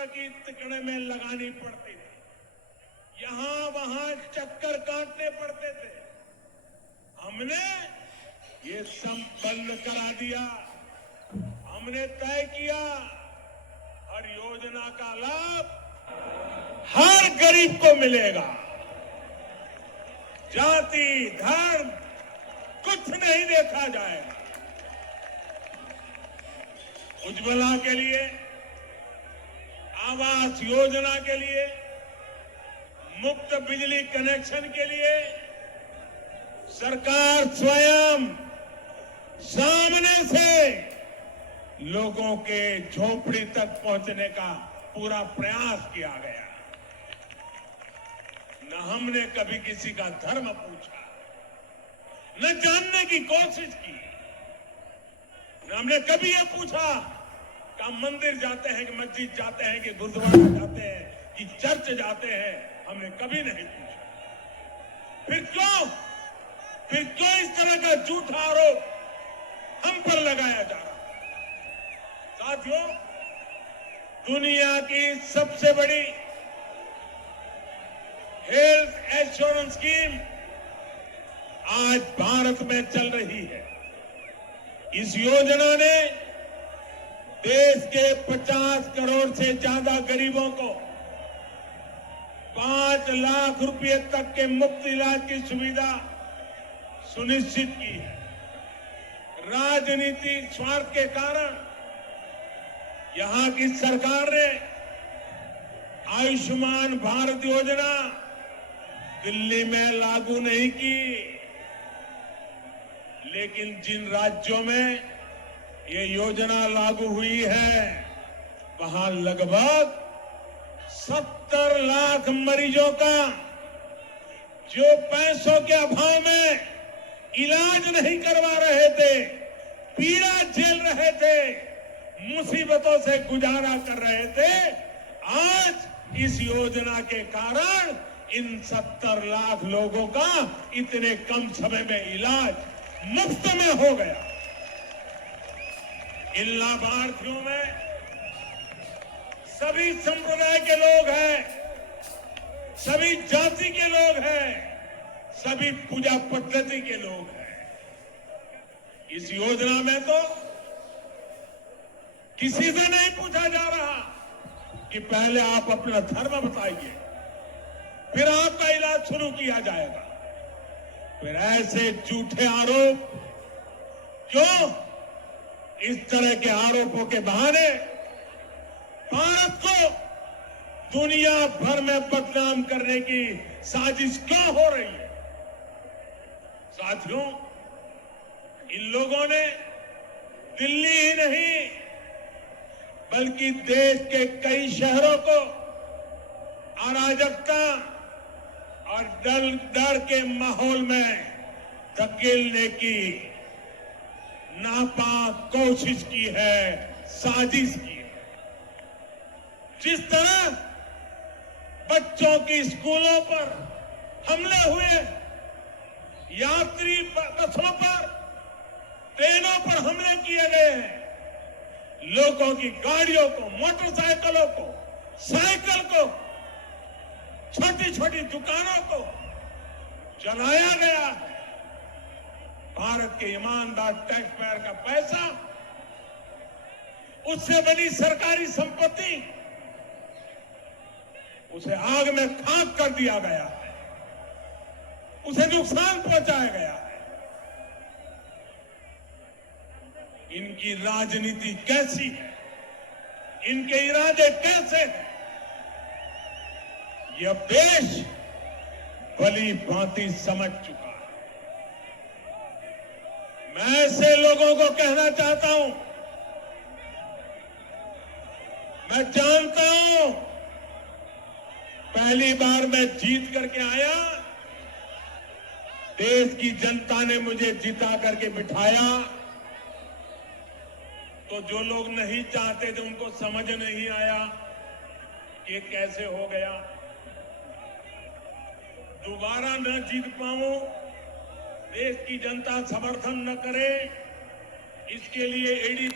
रुपए की तिकड़े में लगानी पड़ती थी, यहां वहां चक्कर काटने पड़ते थे। हमने ये सब बंद करा दिया। हमने तय किया हर योजना का लाभ हर गरीब को मिलेगा। जाति धर्म कुछ नहीं देखा जाएगा। उज्ज्वला के लिए, आवास योजना के लिए, मुफ्त बिजली कनेक्शन के लिए सरकार स्वयं सामने से लोगों के झोपड़ी तक पहुंचने का पूरा प्रयास किया गया। न हमने कभी किसी का धर्म पूछा, न जानने की कोशिश की, न हमने कभी ये पूछा कि हम मंदिर जाते हैं कि मस्जिद जाते हैं कि गुरुद्वारा जाते हैं कि चर्च जाते हैं। हमने कभी नहीं पूछा। फिर क्यों इस तरह का झूठा आरोप हम पर लगाया जा रहा है? साथियों, दुनिया की सबसे बड़ी हेल्थ इंश्योरेंस स्कीम आज भारत में चल रही है। इस योजना ने देश के 50 करोड़ से ज्यादा गरीबों को 5 लाख रुपए तक के मुफ्त इलाज की सुविधा सुनिश्चित की है। राजनीतिक स्वार्थ के कारण यहां की सरकार ने आयुष्मान भारत योजना दिल्ली में लागू नहीं की, लेकिन जिन राज्यों में ये योजना लागू हुई है वहां लगभग 70 लाख मरीजों का जो पैसों के अभाव में इलाज नहीं करवा रहे थे, पीड़ा झेल रहे थे, मुसीबतों से गुजारा कर रहे थे, आज इस योजना के कारण इन 70 लाख लोगों का इतने कम समय में इलाज मुफ्त में हो गया। इन लाभार्थियों में सभी संप्रदाय के लोग हैं, सभी जाति के लोग हैं, सभी पूजा पद्धति के लोग हैं। इस योजना में तो किसी से नहीं पूछा जा रहा कि पहले आप अपना धर्म बताइए, फिर आपका इलाज शुरू किया जाएगा। फिर ऐसे झूठे आरोप क्यों? इस तरह के आरोपों के बहाने भारत को दुनिया भर में बदनाम करने की साजिश क्यों हो रही है? साथियों, इन लोगों ने दिल्ली ही नहीं बल्कि देश के कई शहरों को अराजकता और डर के माहौल में धकेलने की नापाक कोशिश की है, साजिश की है। जिस तरह बच्चों की स्कूलों पर हमले हुए, यात्री बसों पर, ट्रेनों पर हमले किए गए हैं, लोगों की गाड़ियों को, मोटरसाइकिलों को, साइकिल को, छोटी छोटी दुकानों को जलाया गया है। भारत के ईमानदार टैक्स पेयर का पैसा, उससे बनी सरकारी संपत्ति, उसे आग में खाक कर दिया गया है, उसे नुकसान पहुंचाया गया है। इनकी राजनीति कैसी है, इनके इरादे कैसे हैं, यह देश भली भांति समझ चुका है। मैं ऐसे लोगों को कहना चाहता हूं, मैं जानता हूं पहली बार मैं जीत करके आया, देश की जनता ने मुझे जिता करके बिठाया, तो जो लोग नहीं चाहते थे उनको समझ नहीं आया कि कैसे हो गया। दोबारा न जीत पाऊं, देश की जनता समर्थन न करे, इसके लिए एडी